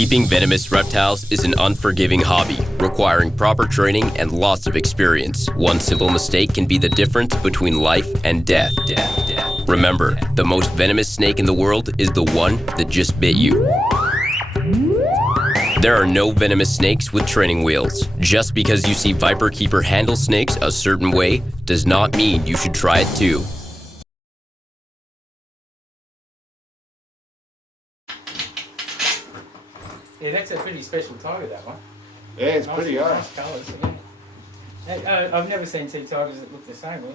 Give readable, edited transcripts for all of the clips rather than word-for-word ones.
Keeping venomous reptiles is an unforgiving hobby, requiring proper training and lots of experience. One simple mistake can be the difference between life and death. Remember, the most venomous snake in the world is the one that just bit you. There are no venomous snakes with training wheels. Just because you see viperkeeper handle snakes a certain way does not mean you should try it too. Yeah, that's a pretty special tiger, that one. Yeah, it's Nice, pretty nice colours, yeah. Hey, I've never seen two tigers that look the same, have I?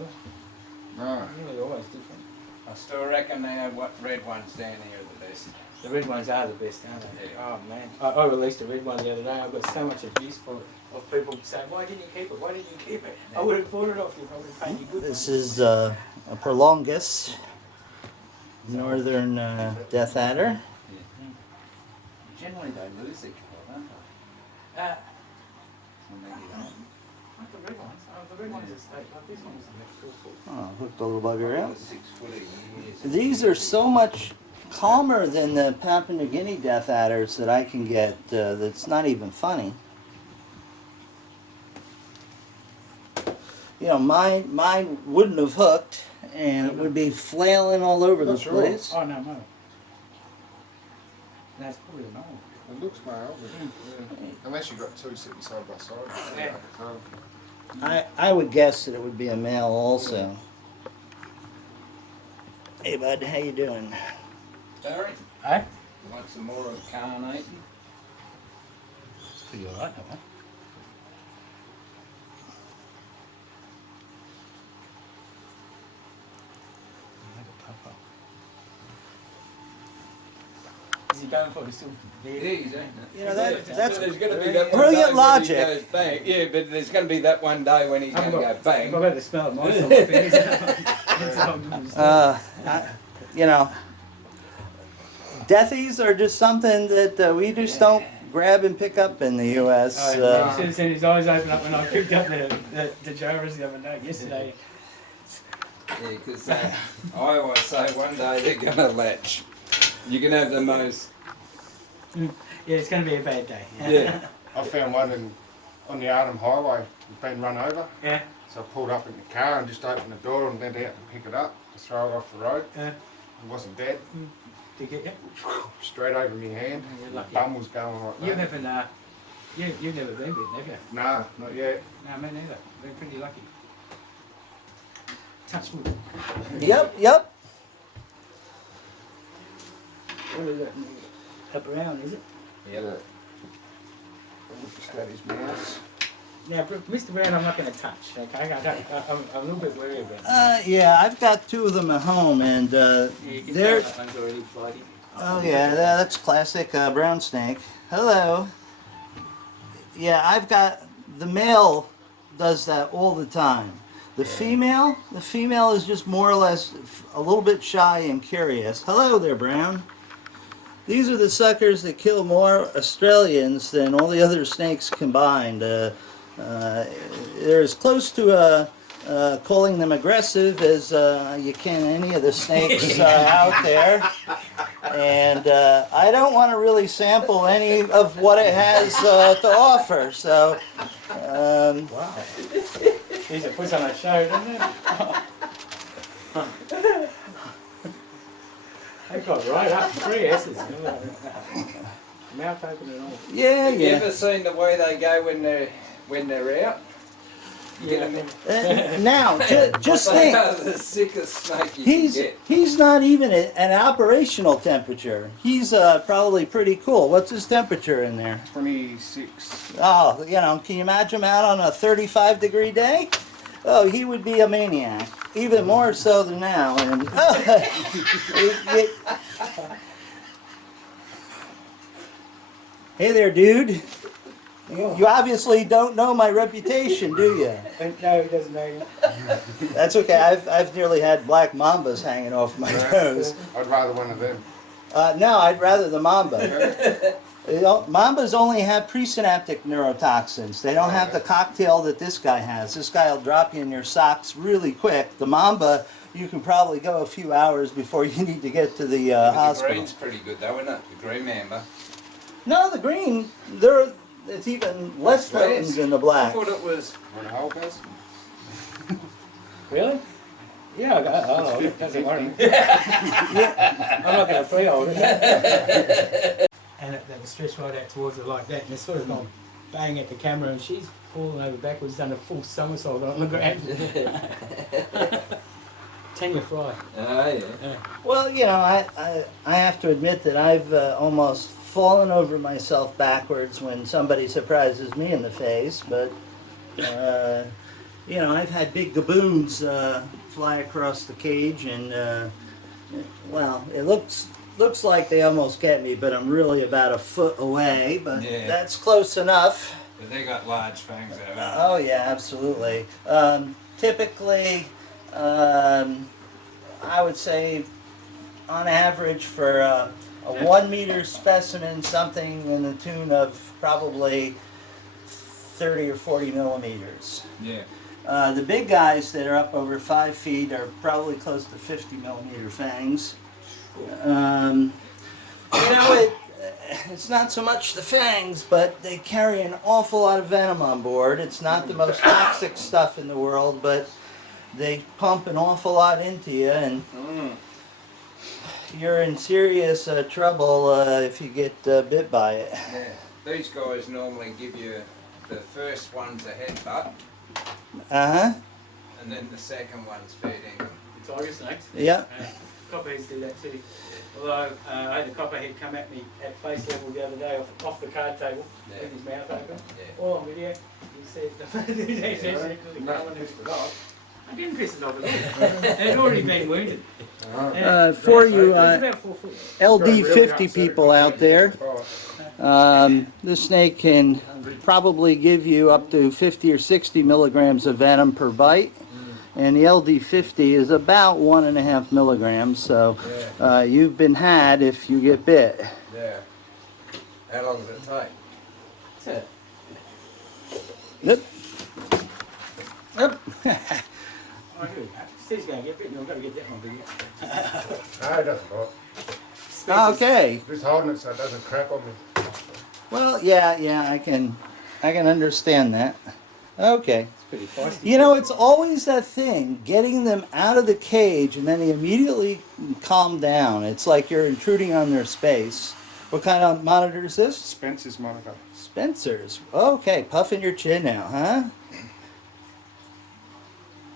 No. Really always different. I still reckon the red ones down here are the best. The red ones are the best, aren't they? Yeah. Oh man, I released a red one the other day. I got so much abuse for it, of people saying, "Why didn't you keep it? Why didn't you keep it?" I would have bought it off you if I would have paid you good. This is a Prolongus, northern death adder. Generally they lose their colour, don't they? When they get on. Like the red ones. The red ones are state. Like this one's the Oh, hooked the little bugger out. 6 foot a year. These are so much calmer than the Papua New Guinea death adders that I can get. That's not even funny. You know, mine wouldn't have hooked, and it would be flailing all over the That's right. place. Oh no, no. That's probably an old. It looks male, but unless you've got two sitting side by side. Yeah. I would guess that it would be a male also. Hey bud, how you doing? Barry, Hey? you want some more of carnation? It's pretty alright, that one. Is he going for the silver? Yeah, he's ain't it? You know, that's There's going to be that one brilliant day when logic. He goes bang. Yeah, but there's going to be that one day when he's going to go bang. I've got the smell of mice on my fingers. you know, deathies are just something that we just don't grab and pick up in the U.S. You should have seen his eyes open up when I picked up the Jaras the other day, yesterday. Yeah, because I always say one day they're going to latch. You can have the most. Yeah, it's going to be a bad day. Yeah. I found one on the Arnhem Highway. It's been run over. Yeah. So I pulled up in the car and just opened the door and went out and pick it up to throw it off the road. Yeah. It wasn't dead. Did you get you? Straight over my hand. You're The lucky. bum was going like You that. haven't, you've never been bitten, have you? Nah, not yet. No, me neither. Been pretty lucky. Touch wood. Yep. What is that? Up around, is it? Yeah. Just had his mouse. Now, Mr. Brown, I'm not going to touch, okay? I'm a little bit wary about that. Yeah, I've got two of them at home, and Yeah, you can they're. tell that one's already flighty. Oh yeah, that's classic brown snake. Hello. Yeah, I've got the male does that all the time. The female is just more or less a little bit shy and curious. Hello there, Brown. These are the suckers that kill more Australians than all the other snakes combined. They're as close to calling them aggressive as you can any of the snakes out there. And I don't want to really sample any of what it has to offer. So, Wow. Jeez, it puts on a show, doesn't it? They got right up, 3 S's. Mouth open and all. yeah, Have you yeah. ever seen the way they go when they're out? Yeah. Now, just They think. are the sickest snake you can get. He's not even at an operational temperature. He's probably pretty cool. What's his temperature in there? 26. Oh, you know, can you imagine him out on a 35-degree day? Oh, he would be a maniac, even more so than now. And hey there, dude. You obviously don't know my reputation, do you? No, he doesn't know you. That's okay. I've nearly had black mambas hanging off my nose. I'd rather one of them. No, I'd rather the mamba. Mambas only have presynaptic neurotoxins. They don't have the cocktail that this guy has. This guy will drop you in your socks really quick. The mamba, you can probably go a few hours before you need to get to the The hospital. green's pretty good though, isn't it? The green mamba. No, the green, it's even less potent than the I black. thought it was. Where the hole goes? Really? Yeah, oh, it doesn't worry. I'm not going to freehold it. And that was stretched right out towards it like that, and it's sort of gone bang at the camera, and she's fallen over backwards, done a full somersault on the ground. Tanya fly. Oh, yeah. Well, you know, I have to admit that I've almost fallen over myself backwards when somebody surprises me in the face, but, you know, I've had big gaboons fly across the cage, and, well, it looks like they almost get me, but I'm really about a foot away, but Yeah. that's close enough. But they got large fangs out of it. Oh yeah, absolutely. Typically, I would say, on average, for a 1 meter specimen, something in the tune of probably 30 or 40 millimeters. Yeah. The big guys that are up over 5 feet are probably close to 50 millimeter fangs. You know, it's not so much the fangs, but they carry an awful lot of venom on board. It's not the most toxic stuff in the world, but they pump an awful lot into you, and you're in serious trouble if you get bit by it. Yeah. These guys normally give you the first one's a headbutt, Uh-huh. and then the second one's feeding them. Tiger snakes. Yep. Copperheads do that too. Although I had a copperhead come at me at face level the other day off the card table with his mouth open. Yeah. All on video. He said, I didn't piss it off at all. It had already been wounded. For you It was about 4 foot. LD50 people out there, this snake can probably give you up to 50 or 60 milligrams of venom per bite. And the LD50 is about 1.5 milligrams, so you've been had if you get bit. Yeah. How long does it take? Yep. Yep. Steve's going to get bit, and I've got to get that one bigger. No, it doesn't bite. Okay. Just holding it so it doesn't crack on me. Well, yeah, I can understand that. Okay. Pretty feisty. You know, it's always that thing, getting them out of the cage and then they immediately calm down. It's like you're intruding on their space. What kind of monitor is this? Spencer's monitor. Spencer's. Okay, puffing your chin now, huh?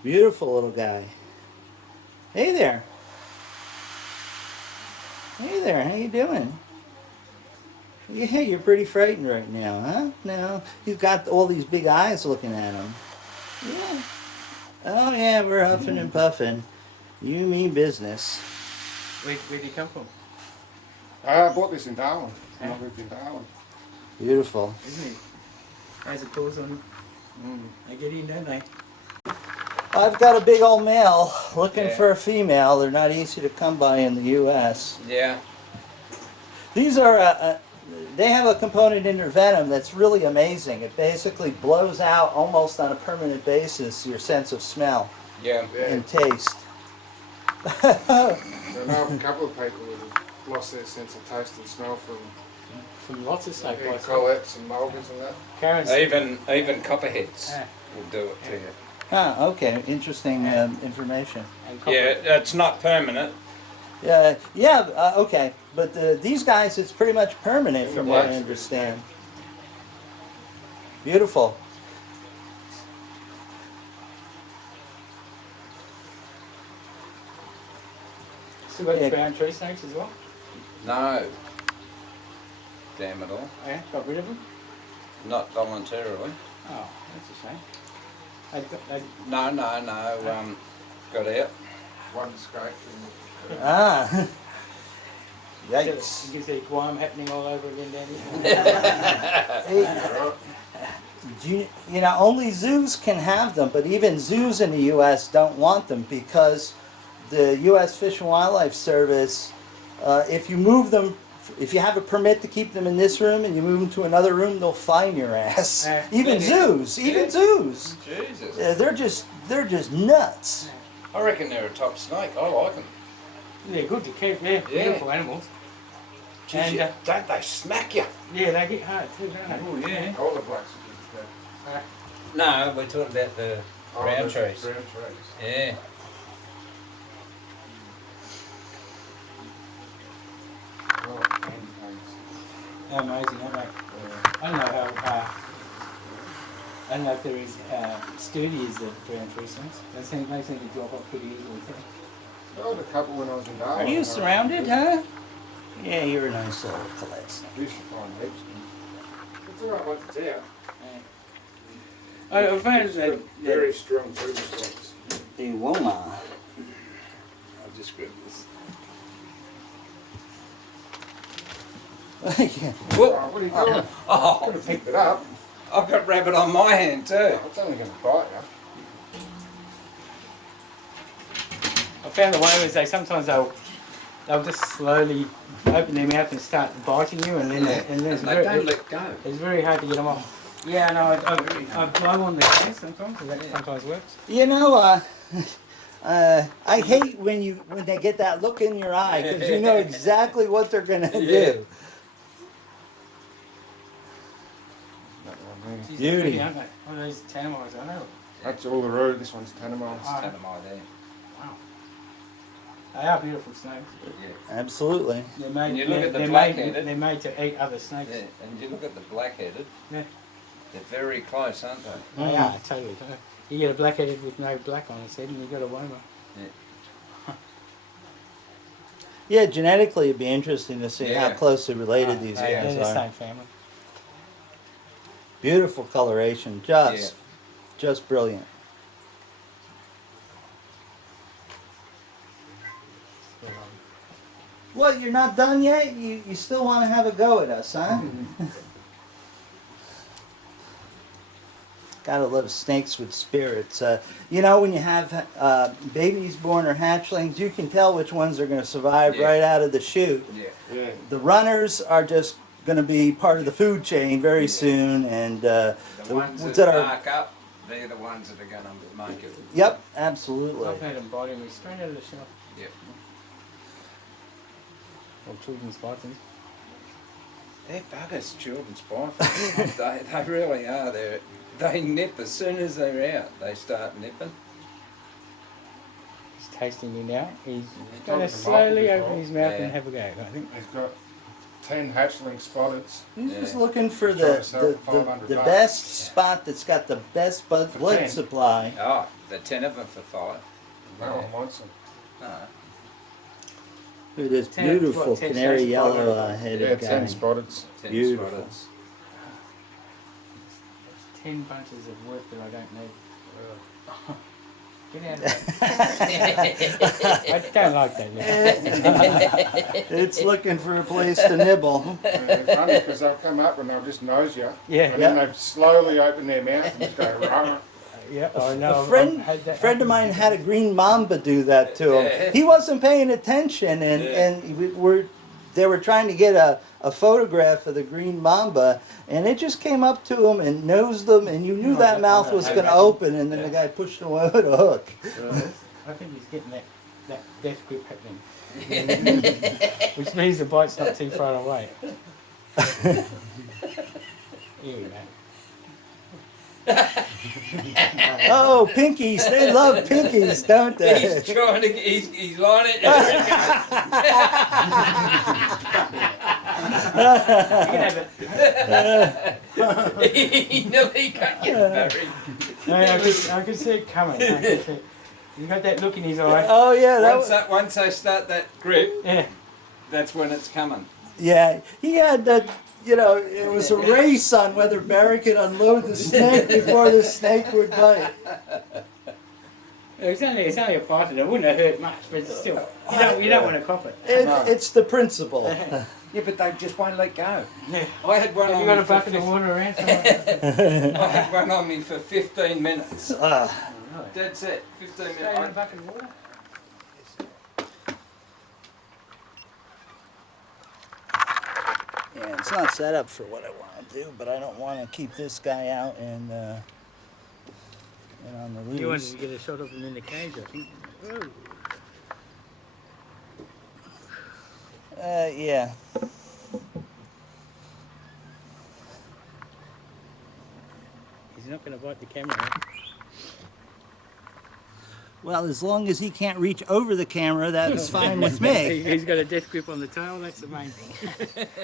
Beautiful little guy. Hey there. Hey there, how you doing? Yeah, you're pretty frightened right now, huh? No, he's got all these big eyes looking at him. Yeah. Oh yeah, we're huffing and puffing. You mean business. Where'd you come from? I bought this in Darwin. I lived in Darwin. Beautiful. Isn't he? Has a claws on him. They get in, don't they? I've got a big old male looking Yeah. for a female. They're not easy to come by in the U.S. Yeah. These are, they have a component in their venom that's really amazing. It basically blows out almost on a permanent basis your sense of smell Yeah. and taste. I know of a couple of people who have lost their sense of taste and smell From lots of snake bites. colettes and mulgars and that. Karen's Even copperheads Ah. will do it to you. Ah, okay. Interesting information. and copper. Yeah, it's not permanent. Okay. But these guys, it's pretty much permanent from what I understand. Beautiful. Still got Yeah. the brown tree snakes as well? No. Damn it all. Oh, yeah, got rid of them? Not voluntarily. Oh, that's a shame. They No. Got out. One scrape. Ah. You Yikes. can see Guam happening all over again down here. Hey, you know, only zoos can have them, but even zoos in the U.S. don't want them because the U.S. Fish and Wildlife Service, if you move them, if you have a permit to keep them in this room and you move them to another room, they'll fine your ass. Even zoos, zoos. Jesus. They're just nuts. I reckon they're a top snake. I like them. They're good to keep, yeah. Beautiful animals. And don't they smack you? yeah, they get hard too, don't they? Oh, yeah. All the blacks are good. No, we're talking about the brown trees. Brown trees. Yeah. Oh, candy canes. They're amazing, aren't they? I don't know how. I don't know if there is studios of brown tree swings. They seem to drop off pretty easily. I had a couple when I was in Darwin. Are you surrounded, huh? Yeah, you're a nice little Colette snake. I used to find heaps. It's alright once it's out. I found that Very strong food response. The Woma. I'll just grab this. Yeah. Oh, what are you doing? Oh, Could have picked it up. I've got rabbit on my hand too. It's only going to bite you. I found the way was sometimes they'll just slowly open their mouth and start biting you, and then it's They don't let go. it's very hard to get them off. Yeah, no, I blow on the case sometimes, and that sometimes works. You know, I hate when they get that look in your eye because you know exactly what they're gonna do. That one there. Geez, Beauty. they're pretty, aren't they? One of those tanimals, I know. That's all the road. This one's Tanimals. Oh. Tanamite there. Wow. They are beautiful snakes. Yeah. Absolutely. They're made, And you look at the they're black-headed. they're made to eat other snakes. Yeah. And you look at the black-headed. Yeah. They're very close, aren't they? They are, totally. You get a black-headed with no black on its head, and you got a Woma. Yeah, genetically it'd be interesting to see how Yeah. closely related these They're guys the are. same family. Beautiful coloration, just brilliant. What, you're not done yet? You still want to have a go at us, huh? Gotta love snakes with spirits. You know, when you have babies born or hatchlings, you can tell which ones are going to survive Yeah. right out of the chute. Yeah. Yeah. The runners are just going to be part of the food chain very soon, and The ones that are. mark up, they're the ones that are going to make it. Yep, absolutely. I've had them biting me straight out of the shell. Yep. Or children's pythons. They're buggers, children's pythons. they really are. They nip as soon as they're out. They start nipping. He's tasting me now. He's talked going to to slowly Michael open before. his mouth Yeah. and have a go, I think. He's got 10 hatchling spotteds. He's just Yeah. looking for Trying to sell for the 500 best bucks. spot that's got the best blood 10. supply. Oh, the 10 of them for 5. No one wants them. No. Look at this 10 beautiful 10 canary snakes yellow spotted. Yeah, headed 10 guy. spotteds. 10 Beautiful. spotters. 10 bunches of work that I don't need. Get out of there. I don't like that. Yeah. It's looking for a place to nibble. They're funny because they'll come up and they'll just nose you. Yeah. And then they slowly open their mouth and just go, rah. Yeah, I know. A I've friend, had that friend of mine had a green mamba do that to him. Yeah. He wasn't paying attention, and they were trying to get a photograph of the green mamba, and it just came up to him and nosed them, and you knew that mouth was going to open, and then the guy pushed him away with a hook. I think he's getting that death grip happening. Which means the bite's not too far away. Here we go. Oh, pinkies! They love pinkies, don't they? He's trying to, he's lining it. You can have it. He nearly got you, Barry. No, I could see it coming. You got that look in his eye. Oh yeah, Once they start that grip, Yeah. that's when it's coming. yeah. He had that. You know, it was a race on whether Barry could unload the snake before the snake would bite. It's only a python. It wouldn't have hurt much, but still, you don't want to cop it. It's the principle. Yeah, but they just won't let go. Yeah. I had one Have on you got me a for bucket of water around somewhere? I had one on me for 15 minutes. Really? That's it, 15 Stay in a minutes. bucket of water? Yeah, it's not set up for what I want to do, but I don't want to keep this guy out and on the loose. You wanted to get a shot of him in the cage, I think. Yeah. He's not going to bite the camera. Well, as long as he can't reach over the camera, that's fine with me. He's got a death grip on the tail. That's the main thing.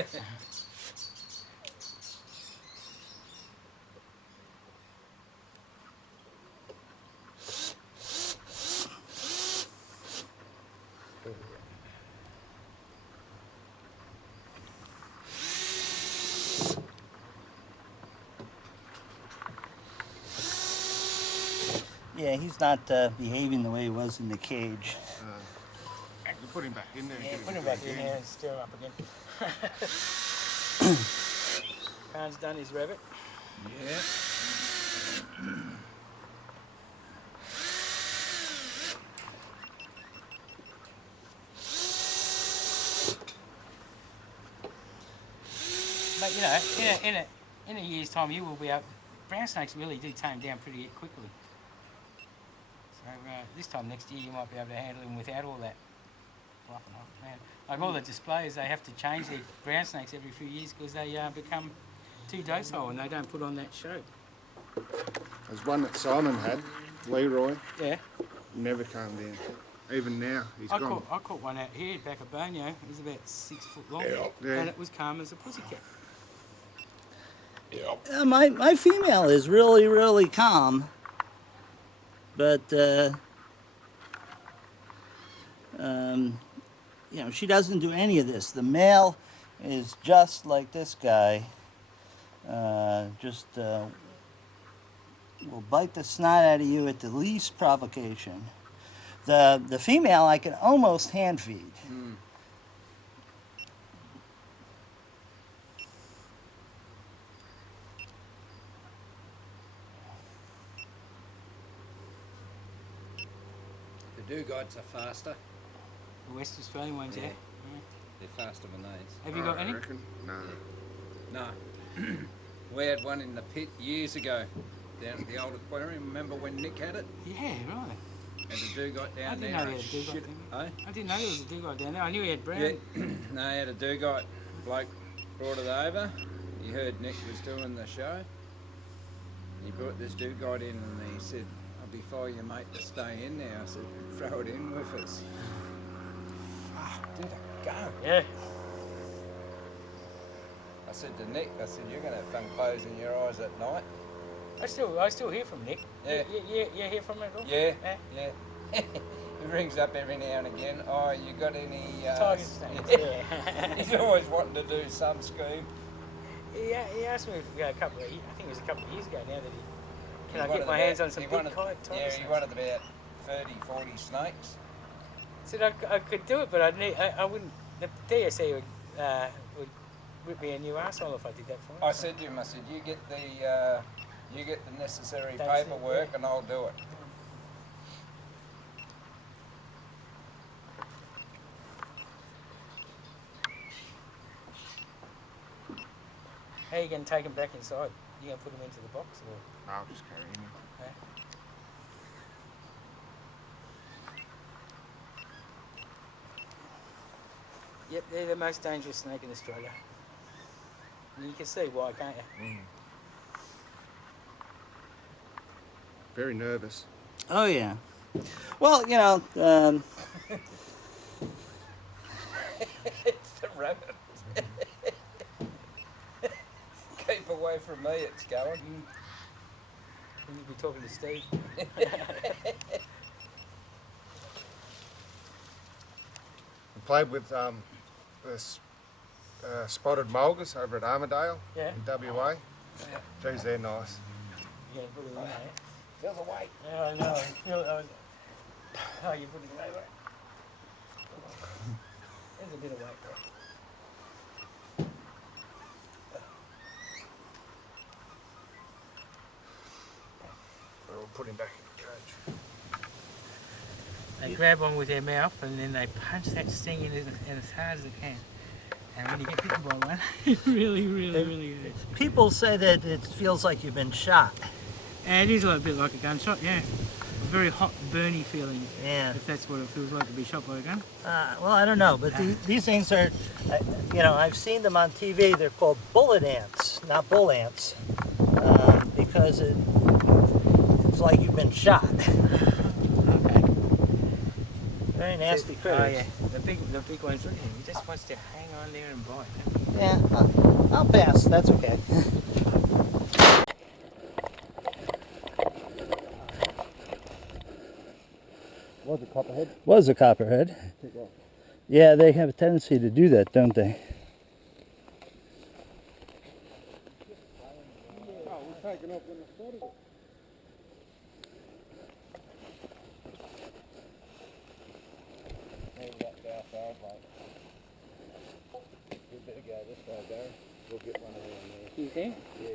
Yeah, he's not behaving the way he was in the cage. You put him back in there. Yeah, put him back in there and stir him up again. Khan's done his rabbit. Yeah. But you know, in a year's time, you will be able. Brown snakes really do tame down pretty quickly. So this time next year, you might be able to handle them without all that fluffing off. Man, like all the displays, they have to change their brown snakes every few years because they become too docile and they don't put on that show. There's one that Simon had, Leroy, Yeah. never calmed down. Even now, he's I gone. caught one out here back at Bonio. It was about 6 foot long, Yeah. and it was calm as a pussycat. My female is really, really calm. But, you know, she doesn't do any of this. The male is just like this guy. Will bite the snot out of you at the least provocation. The female I can almost hand feed. The Dugots are faster. The West Australian ones, yeah. They're faster than these. Have you got I any? reckon. No. No. We had one in the pit years ago down at the old aquarium. Remember when Nick had it? Yeah, right. Had a Dugot I down didn't there. know he had a Dugot Shit. down Eh? I didn't know there was a Dugot down there. I knew he had brown. Yeah. No, he had a Dugot. Bloke brought it over. He heard Nick was doing the show. He brought this Dugot in and he said, I'll be for your mate to stay in there. I said, throw it in with us. Fuck, did it go? Yeah. I said to Nick, I said, you're going to have fun closing your eyes at night. I still hear from Nick. Yeah. You hear from him at all? Yeah, yeah. He rings up every now and again. Oh, you got any... Tiger snakes, yeah. He's always wanting to do some scheme. He asked me a couple of, I think it was a couple of years ago now that can I wanted get my about- hands on some he big wanted- tiger Yeah, snakes? he wanted about 30, 40 snakes. I said I could do it, but I wouldn't. The DSE would rip me a new arsehole if I did that for him. I said to him, I said, you get the necessary That's it, paperwork yeah. and I'll do it. How are you going to take him back inside? You going to put him into the box or? No, I'll just carry him. Okay. Yep, they're the most dangerous snake in Australia. And you can see why, can't you? Very nervous. Oh, yeah. Well, you know, It's the rabbit. Keep away from me, it's going. You'll be talking to Steve. We played with this spotted mulgus over at Armadale Yeah. in WA. Geez, they're nice. You're going to put him in there. Feel the weight. Yeah, I know. Oh, you're putting him over. There's a bit of weight there. We'll put him back in the cage. They grab on with their mouth and then they punch that sting in as hard as they can. And when you get bitten by one, it really, really, really hurts. people say that it feels like you've been shot. And it is a little bit like a gunshot, yeah. A very hot, burny feeling, Yeah. if that's what it feels like to be shot by a gun. Well, I don't know, but these things are, you know, I've seen them on TV. They're called bullet ants, not bull ants, because because it's like you've been shot. Okay. Very nasty critters. Oh yeah, the big ones. Look at him. He just wants to hang on there and bite. Yeah, I'll pass. That's okay. Was a copperhead. Was a copperhead. Yeah, they have a tendency to do that, don't they? Oh, we're taking off when I spotted it. Maybe that south side, like. We better go this way, Darren. We'll get one around there. You think? Yeah.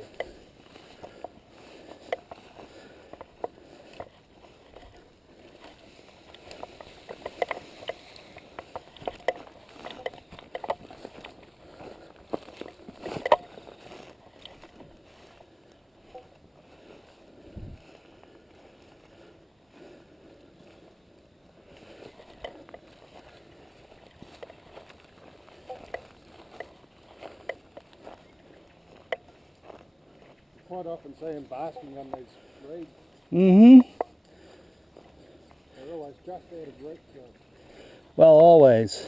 Quite often see them basking on these reeds. Mm-hmm. They're always just out of reach. Well, always.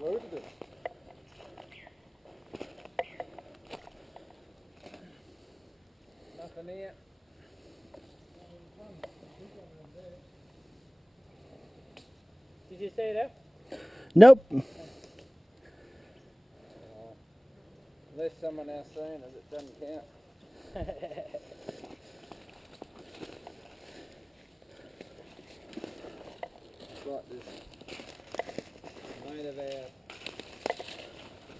Loaded it. Nothing here. Did you see that? Nope. Unless someone else seen it, it doesn't count. It's like this mate of ours.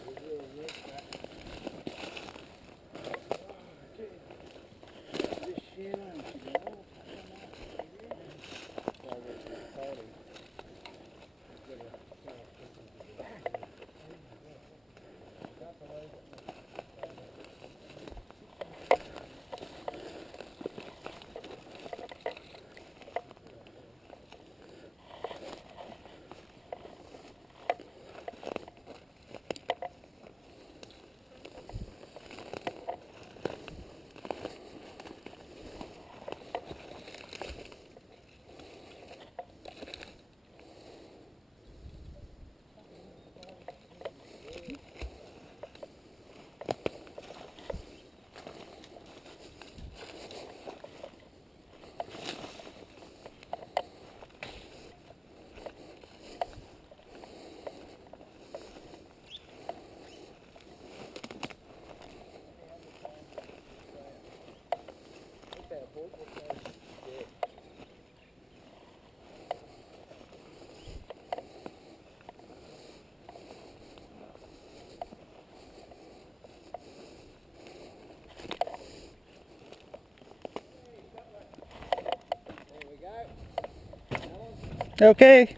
He's real rich, that. This shit on you. Okay.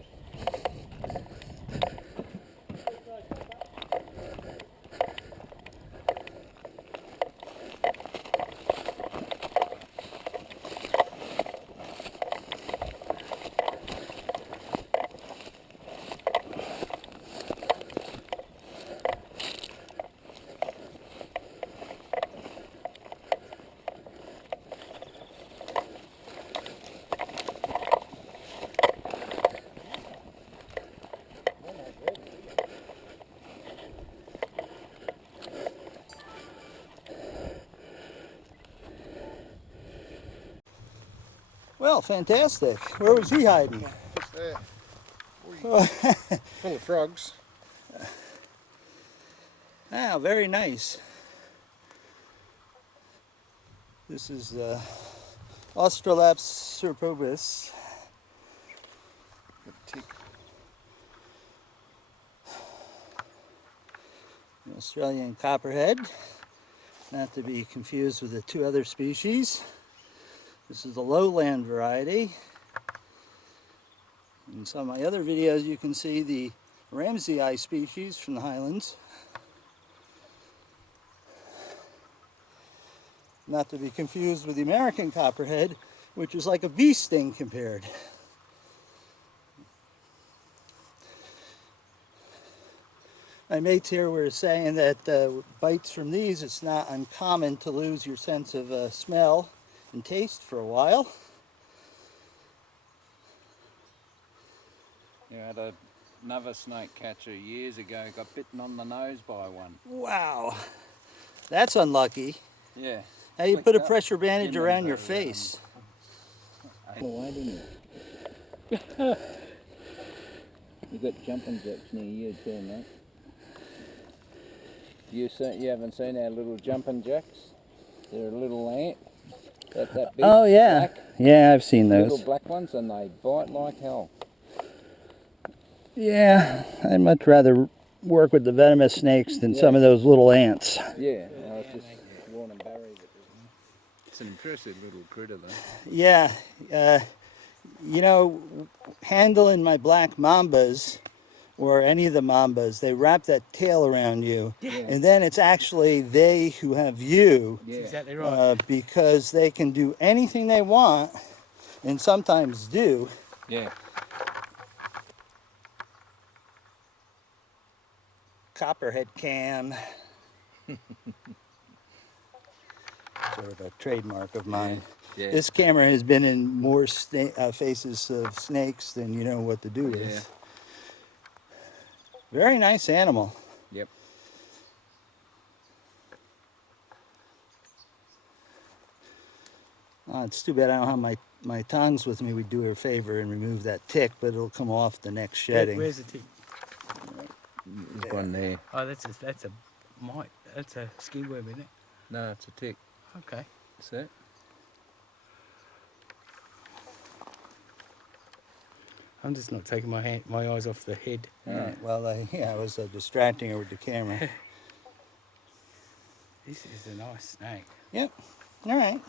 Well, fantastic. Where was he hiding? Just there. Oh, Full of frogs. ah, very nice. This is Australaps serpobus. The tick. The Australian copperhead, not to be confused with the two other species. This is the lowland variety. In some of my other videos you can see the Ramsey species from the highlands. Not to be confused with the American copperhead, which is like a bee sting compared. My mates here were saying that bites from these, it's not uncommon to lose your sense of smell and taste for a while. You had another snake catcher years ago, got bitten on the nose by one. Wow, that's unlucky. Yeah. How do you Like put a that. pressure bandage Give them around your the, face? Away, didn't you? You got jumping jacks near you too, mate. You haven't seen our little jumping jacks? They're a little ant. That big. Oh yeah, Black, yeah, I've seen little those. black ones, and they bite like hell. Yeah, I'd much rather work with the venomous snakes than some of those little ants. Yeah, I was just warning Barry that. It's an impressive little critter though. Yeah, you know, handling my black mambas, or any of the mambas, they wrap that tail around you, and then it's actually they who have you, That's exactly right. because they can do anything they want, and sometimes do. Yeah. Copperhead cam. Sort of a trademark of mine. Yeah. This camera has been in more faces of snakes than you know what to do with. Yeah. Very nice animal. Yep. Oh, it's too bad I don't have my tongs with me. We'd do her a favor and remove that tick, but it'll come off the next shedding. Where's the tick? There's one there. Oh, that's a mite. That's a ski worm, isn't it? No, it's a tick. Okay. That's it. I'm just not taking my eyes off the head. All right. Well, yeah, I was distracting her with the camera. This is a nice snake. Yep. All right.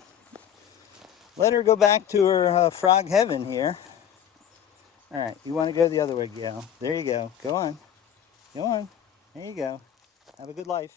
Let her go back to her frog heaven here. All right. You want to go the other way, gal? There you go. Go on. Go on. There you go. Have a good life.